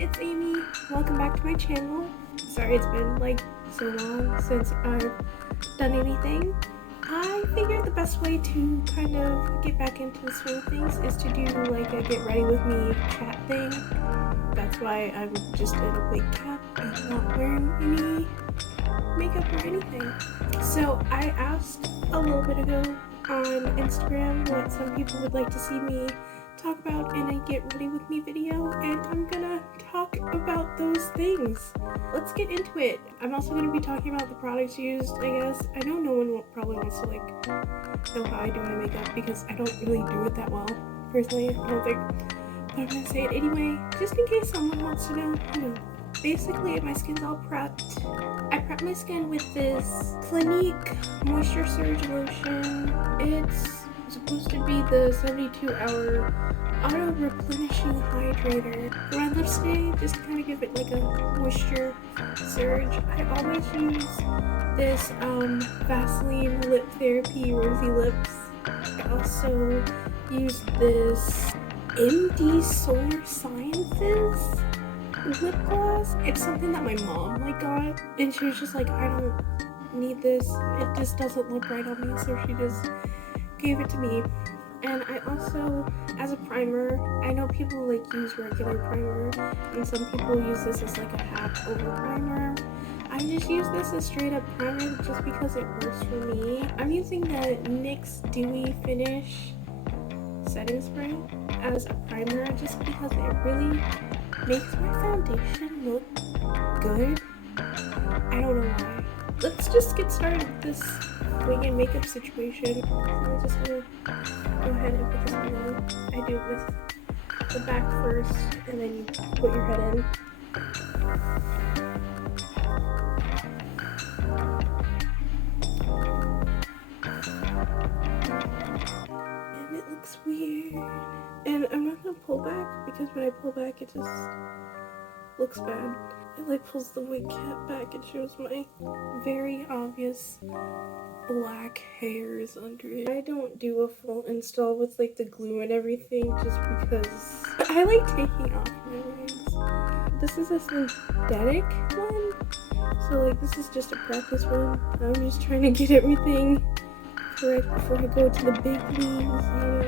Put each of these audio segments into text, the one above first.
it's Amy. Welcome back to my channel. Sorry it's been like so long since I've done anything. I figured the best way to kind of get back into the swing of things is to do like a get ready with me chat thing. That's why I'm just in a wig cap and not wearing any makeup or anything. So I asked a little bit ago on Instagram what some people would like to see me talk about in a get ready with me video, and I'm gonna talk about those things. Let's get into it. I'm also gonna be talking about the products used, I guess. I know no one probably wants to like know how I do my makeup because I don't really do it that well personally. I don't think, but I'm gonna say it anyway just in case someone wants to know. Basically my skin's all prepped. I prep my skin with this Clinique Moisture Surge Lotion. It's supposed to be the 72-hour auto replenishing hydrator. For my lips today, just to kind of give it like a moisture surge, I always use this Vaseline Lip Therapy Rosy Lips. I also use this MD Solar Sciences lip gloss. It's something that my mom like got, and she was just like, I don't need this, it just doesn't look right on me, so she just gave it to me. And I also, as a primer, I know people like use regular primer and some people use this as like a half over primer. I just use this as straight up primer just because it works for me. I'm using the NYX Dewy Finish setting spray as a primer just because it really makes my foundation look good. I don't know why. Let's just get started with this wig and makeup situation. So I'm just gonna go ahead and put this on. I do it with the back first, and then you put your head in. And it looks weird. And I'm not gonna pull back because when I pull back, it just looks bad. It like pulls the wig cap back and shows my very obvious black hairs under it. I don't do a full install with like the glue and everything just because I like taking off my wigs. This is a synthetic one, so like this is just a practice one. I'm just trying to get everything correct before I go to the big leagues, you know,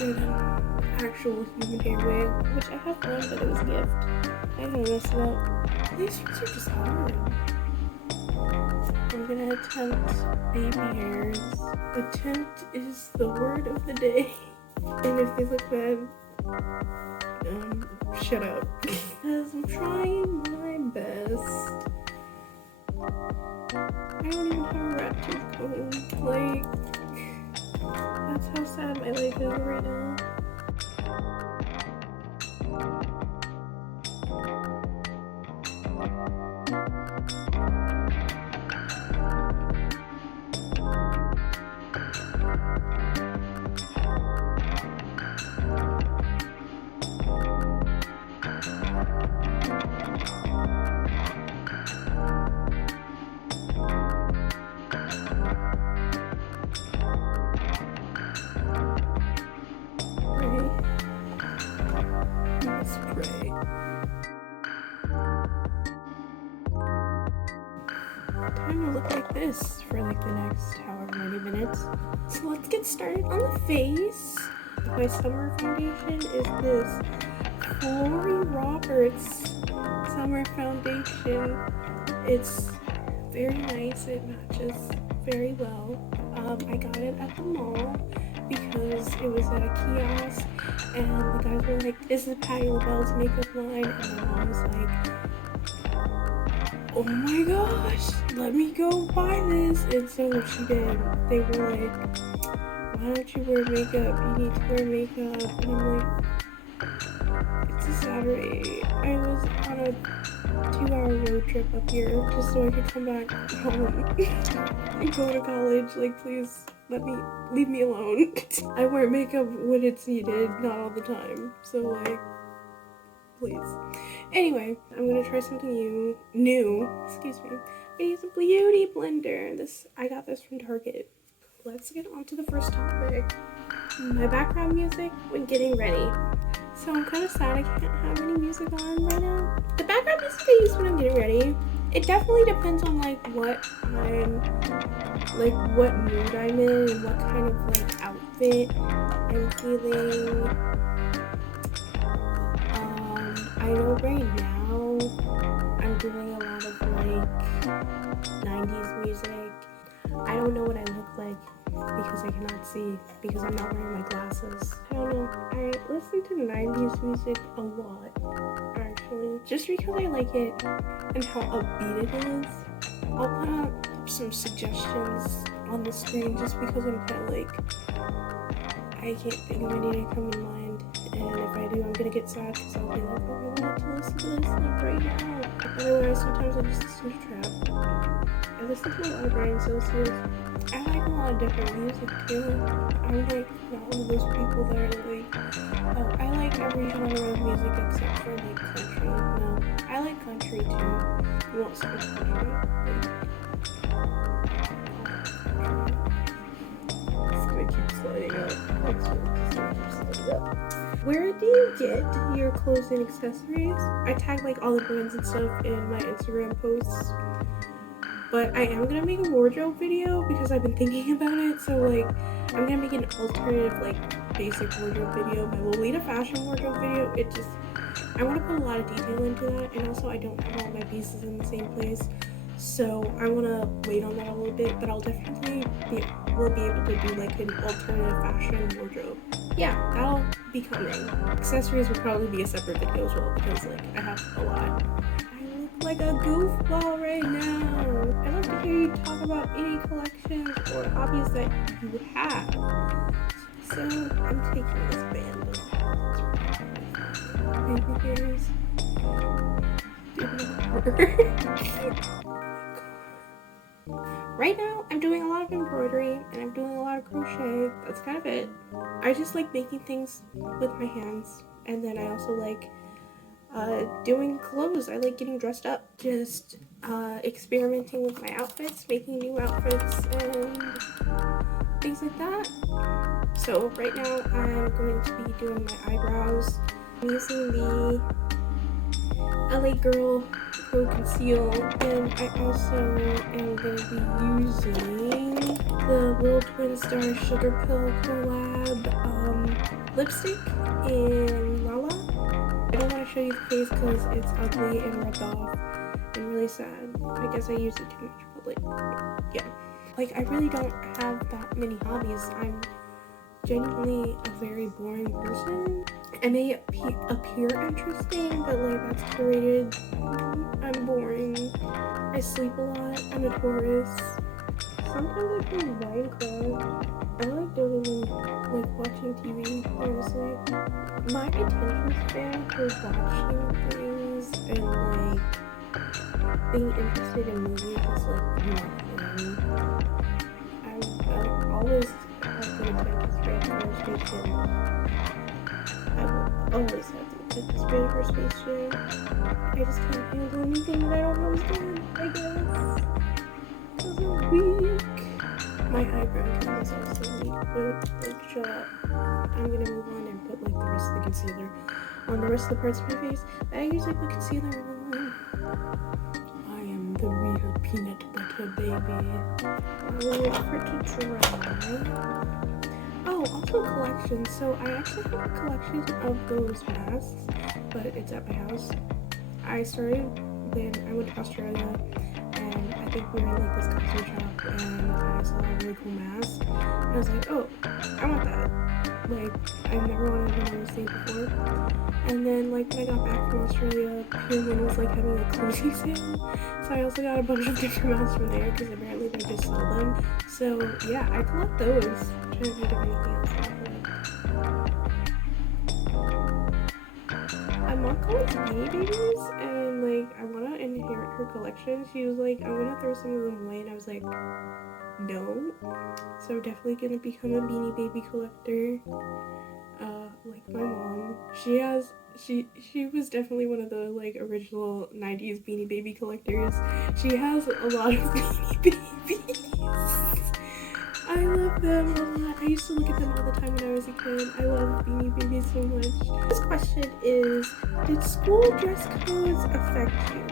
and an actual human hair wig, which I have one, but it was a gift. I don't mess it up. These ones are just hard. I'm gonna attempt baby hairs. Attempt is the word of the day. And if they look bad, shut up. Because I'm trying my best. I don't even have a rat tooth comb. Like, that's how sad my life is right now. Spray. Time to look like this for like the next however many minutes. So let's get started on the face. My summer foundation is this Lori Roberts summer foundation. It's very nice. It matches very well. I got it at the mall because it was at a kiosk and the guys were like, "Is this Patti LaBelle's makeup line?" And my mom was like, "Oh my gosh, let me go buy this." And so she did. They were like, "Why don't you wear makeup? You need to wear makeup." And I'm like, it's a Saturday. I was on a 2-hour road trip up here just so I could come back home and go to college. Like, please leave me alone. I wear makeup when it's needed, not all the time. So like, please. Anyway, I'm gonna try something new. Excuse me. I use a beauty blender. I got this from Target. Let's get on to the first topic. My background music when getting ready. So I'm kind of sad I can't have any music on right now. The background music I use when I'm getting ready, it definitely depends on like what mood I'm in and what kind of like outfit I'm feeling. I know right now I'm doing a lot of like 90s music. I don't know what I look like because I cannot see because I'm not wearing my glasses. I don't know. I listen to 90s music a lot, actually, just because I like it and how upbeat it is. I'll put up some suggestions on the screen just because I'm kind of like, I can't think of any that come in mind, and if I do, I'm gonna get sad because I'll be like, oh, I want to listen to this like right now. Otherwise, sometimes I just listen to trap. I listen to a lot of Brian Celsius. I like a lot of different music too. I'm like not one of those people that are like, oh, I like every genre of music except for like country. No, I like country too. You won't say country. It's gonna keep sliding up. It's gonna keep sliding up. Where do you get your clothes and accessories? I tag like all the brands and stuff in my Instagram posts. But I am gonna make a wardrobe video because I've been thinking about it. So like, I'm gonna make an alternative like basic wardrobe video, my Lolita fashion wardrobe video. I want to put a lot of detail into that, and also I don't have all my pieces in the same place, so I want to wait on that a little bit. But I'll definitely will be able to do like an alternative fashion wardrobe. Yeah, that'll be coming. Accessories will probably be a separate video as well because like I have a lot. Like a goofball right now. I'd love to hear you talk about any collections or hobbies that you have. So I'm taking this band off. Baby hairs. Right now, I'm doing a lot of embroidery and I'm doing a lot of crochet. That's kind of it. I just like making things with my hands, and then I also like doing clothes. I like getting dressed up, just experimenting with my outfits, making new outfits and things like that. So right now I'm going to be doing my eyebrows. I'm using the LA Girl Pro Conceal, and I also am going to be using the Little Twin Star Sugar Pill collab lipstick in Lala. I don't want to show you the face because it's ugly and rubbed off and really sad. I guess I used it too much, but like, yeah. Like, I really don't have that many hobbies. I'm genuinely a very boring person. I may appear interesting, but like, that's curated. I'm boring. I sleep a lot. I'm a Taurus. Sometimes I play Minecraft. I like doing like watching TV, honestly. My attention span for watching things and like being interested in movies is like nothing. I've always had the attention span for Space Jam. I've always had the attention span for Space Jam. I just can't handle anything that I don't know is good, I guess. Because I'm weak. My eyebrow count is also weak, but like, shut up. I'm gonna move on and put like the rest of the concealer on the rest of the parts of my face that I usually put concealer on. I am the real peanut butter baby. I'll wait for it to dry. Oh, also collections. So I actually have a collection of those masks, but it's at my house. I started when I went to Australia, and I think we were in like this costume shop, and I saw a really cool mask, and I was like, oh, I want that. Like, I've never wanted one of those things before. And then like when I got back from Australia, Pyramid was like having a Koji sale, so I also got a bunch of different masks from there because apparently they just sell them. So yeah, I collect those. I'm trying to think of anything else I collect. I'm on Cole's Beanie Babies, and like I want to inherit her collection. She was like, I'm gonna throw some of them away, and I was like, no. So I'm definitely gonna become a Beanie Baby collector. Like my mom, she was definitely one of the like original 90s Beanie Baby collectors. She has a lot of Beanie Babies. I love them a lot. I used to look at them all the time when I was a kid. I love Beanie Babies so much. This question is, did school dress codes affect you?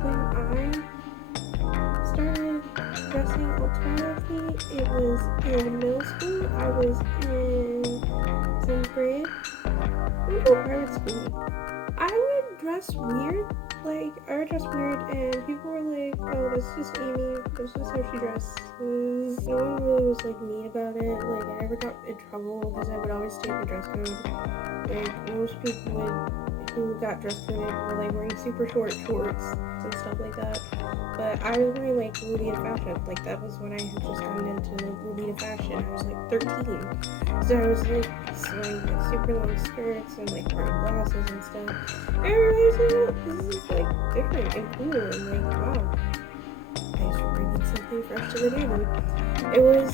When I started dressing alternatively, it was in middle school. I was in 7th grade. We went to private school. I would dress weird. Like, I would dress weird and people were like, oh, that's just Amy. That's just how she dresses. No one really was like mean about it. Like, I never got in trouble because I would always take the dress code. Like, most people who got dress coded were like wearing super short shorts and stuff like that. But I was wearing like Lolita fashion. Like, that was when I had just gotten into Lolita fashion. I was like 13. So I was like wearing like super long skirts and like wearing glasses and stuff. And everybody was like, oh, this is like different and cool and like, wow. Thanks for bringing something fresh to the table. It was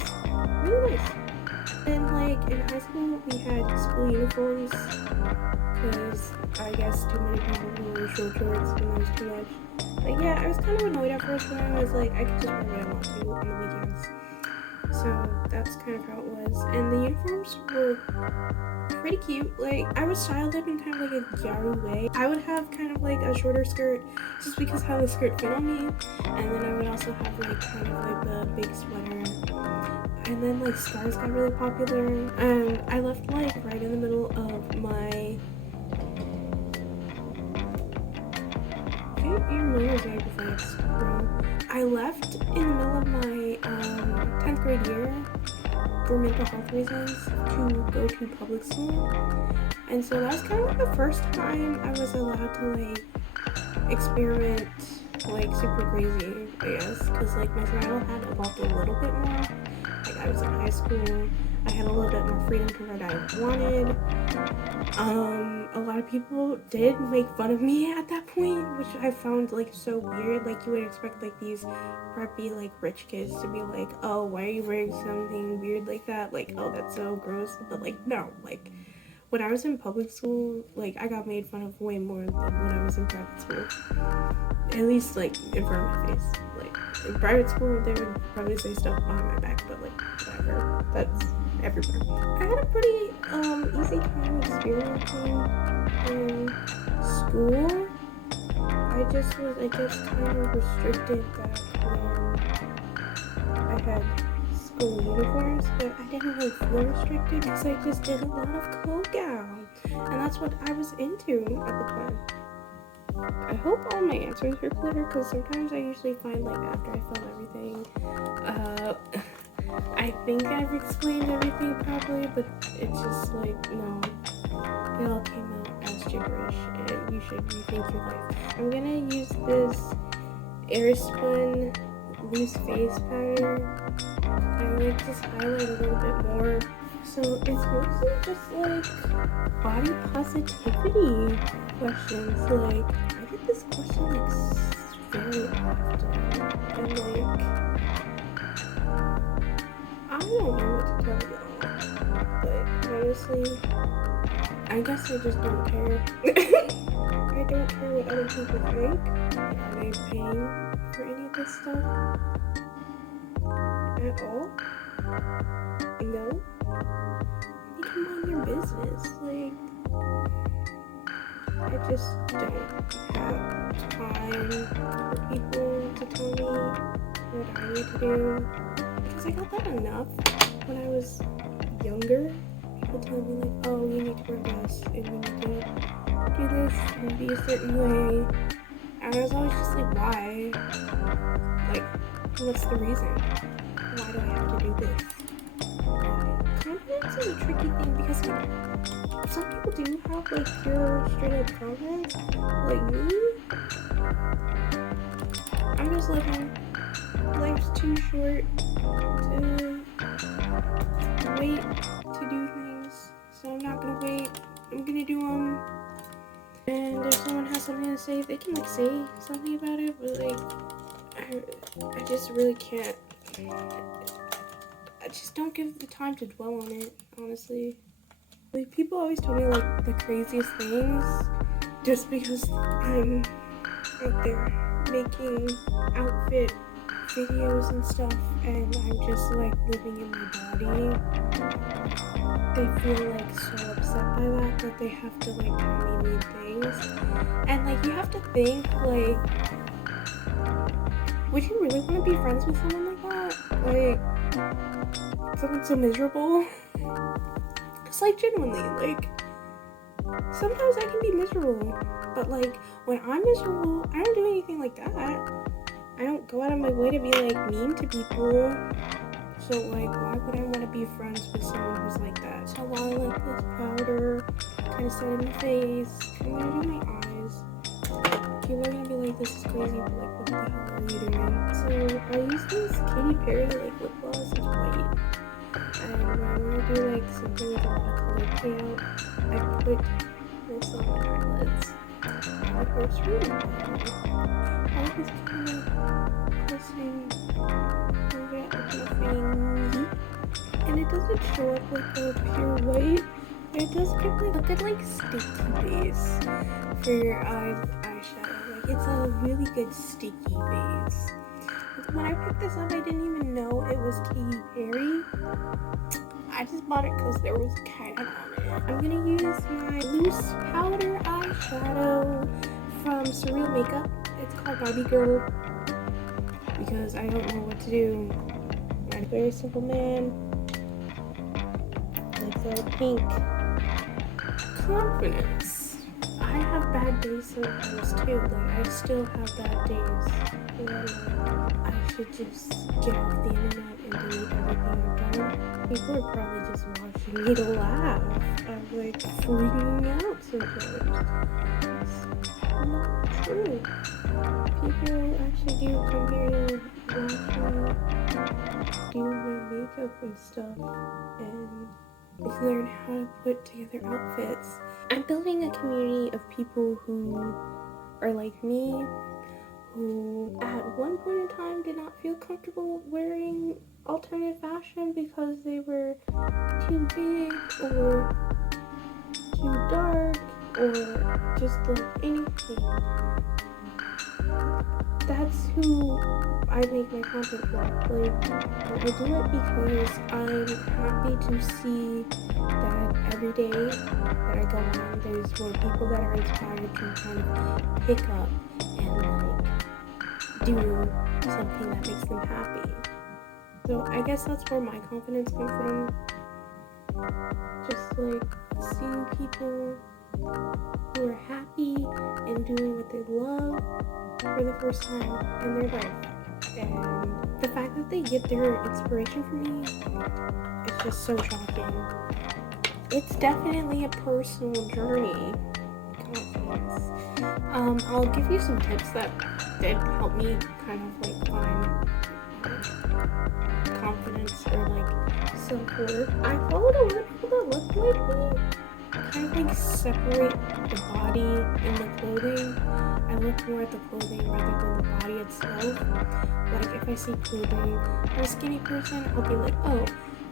really nice. And like in high school, we had school uniforms because I guess too many people wore short shorts and that was too much. Like, yeah, I was kind of annoyed at first when I was like, I could just wear what I want to on the weekends. So that's kind of how it was. And the uniforms were pretty cute. Like, I would style them in kind of like a Girly way. I would have kind of like a shorter skirt just because how the skirt fit on me. And then I would also have like kind of like the big sweater. And then like scarves got really popular. And I left like right in the middle of my... Your mirror's very fast, bro. I left in the middle of my 10th grade year for mental health reasons to go to public school. And so that was kind of like the first time I was allowed to like experiment like super crazy, I guess. Because like my style had evolved a little bit more. Like I was in high school. I had a little bit more freedom to what I wanted. A lot of people did make fun of me at that point, which I found like so weird. Like you would expect like these preppy like rich kids to be like, oh, why are you wearing something weird like that? Like, oh, that's so gross. But like, no, like when I was in public school, like I got made fun of way more than when I was in private school. At least like in front of my face. Like in private school, they would probably say stuff behind my back, but like whatever. That's everywhere. I had a pretty easy time experiencing in school. I just was, I guess, kind of restricted back when I had school uniforms, but I didn't really feel restricted because I just did a lot of co-gown, and that's what I was into at the time. I hope all my answers are clear because sometimes I usually find like after I film everything, I think I've explained everything properly, but it's just like, no, it all came out as gibberish and you should rethink your life. I'm gonna use this airspun loose face powder and like just highlight a little bit more. So it's mostly just like body positivity questions. Like I get this question like very often and like I don't know what to tell y'all, but honestly, I guess I just don't care. I don't care what other people think. Are they paying for any of this stuff? At all? No? They can mind their business. Like, I just don't have time for people to tell me what I need to do. Because I got that enough when I was younger. People tell me like, oh, you need to wear this and you need to do this and be a certain way. And I was always just like, why? Like, what's the reason? Why do I have to do this? Confidence is a tricky thing because like, some people do have like pure straight up confidence. Like me, I'm just living. Life's too short to wait to do things, so I'm not gonna wait. I'm gonna do them. And if someone has something to say, they can like say something about it, but like I just really can't. I just don't give the time to dwell on it, honestly. Like people always tell me like the craziest things just because I'm out there making outfit videos and stuff and I'm just like living in my body, they feel like so upset by that they have to like tell me mean things. And like you have to think like, would you really want to be friends with someone like that? Like someone so miserable? It's like genuinely, like sometimes I can be miserable, but like when I'm miserable, I don't do anything like that. I don't go out of my way to be like mean to people. So like why would I want to be friends with someone who's like that? So while I like this powder, kind of set in my face, kind of do my eyes, people are gonna be like, this is crazy, but like what the hell are you doing? So I use this Katy Perry like lip gloss, it's white. And when I want to do like something with a lot of color payout, I put this on my eyelids. Like it's really fun. I was kind of pressing over it with nothing, and it doesn't show up like a pure white. It does give like a good like sticky base for your eyeshadow. Like it's a really good sticky base. When I picked this up, I didn't even know it was Katy Perry. I just bought it because there was a cat on it. I'm gonna use my loose powder eyeshadow from Surreal Makeup. It's called Barbie Girl because I don't know what to do. I'm a very simple man. Like so pink. Confidence. I have bad days sometimes too. Like I still have bad days. I should just get off the internet and delete everything I've done. People are probably just watching me to laugh. I'm like freaking out sometimes. It's not true. People actually do come here to watch me do my makeup and stuff and learn how to put together outfits. I'm building a community of people who are like me, who at one point in time did not feel comfortable wearing alternative fashion because they were too big or too dark or just like anything. That's who I make my content for. Like, I do it because I'm happy to see that every day that I go on, there's more people that are inspired to kind of pick up and like do something that makes them happy. So I guess that's where my confidence comes from. Just like seeing people who are happy and doing what they love for the first time in their life. And the fact that they get their inspiration from me is just so shocking. It's definitely a personal journey. Confidence. I'll give you some tips that did help me kind of like find confidence or like self-worth. I followed a lot of people that look like me. Kind of like separate the body and the clothing. I look more at the clothing rather than the body itself. Like if I see clothing for a skinny person, I'll be like, oh,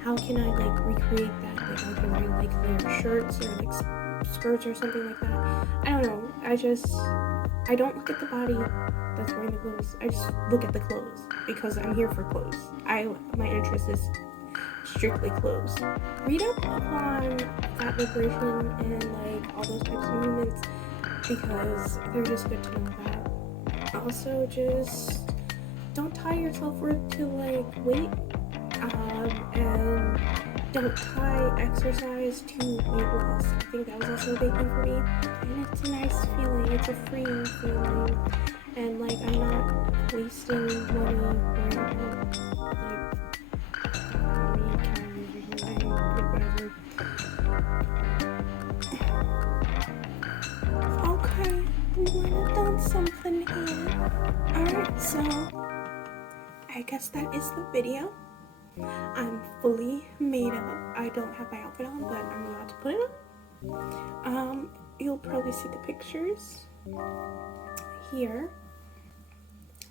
how can I like recreate that? Like I can wear like their shirts or like skirts or something like that. I don't know. I don't look at the body that's wearing the clothes. I just look at the clothes because I'm here for clothes. My interest is strictly clothes. Read up on fat liberation and like all those types of movements because they're just good to know about. Also, just don't tie your self-worth to like weight, and don't tie exercise to weight loss. I think that was also a big thing for me. And it's a nice feeling. It's a freeing feeling. And like I'm not wasting money worrying about like whatever. Okay, we might have done something here. Alright, so I guess that is the video. I'm fully made up. I don't have my outfit on, but I'm about to put it on. You'll probably see the pictures here.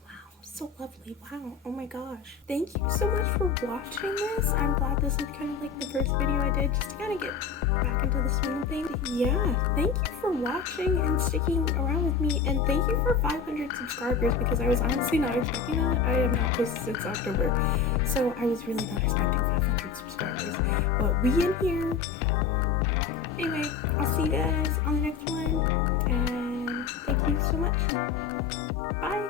Wow, so lovely. Wow. Oh my gosh. Thank you so much for watching this. I'm glad this is kind of like the first video I did just to kind of get back into the swing of things. Yeah, thank you for watching and sticking around with me, and thank you for 500 subscribers, because I was honestly not expecting that. I have not posted since October, so I was really not expecting 500 subscribers, but we in here. Anyway, I'll see you guys on the next one, and thank you so much. Bye.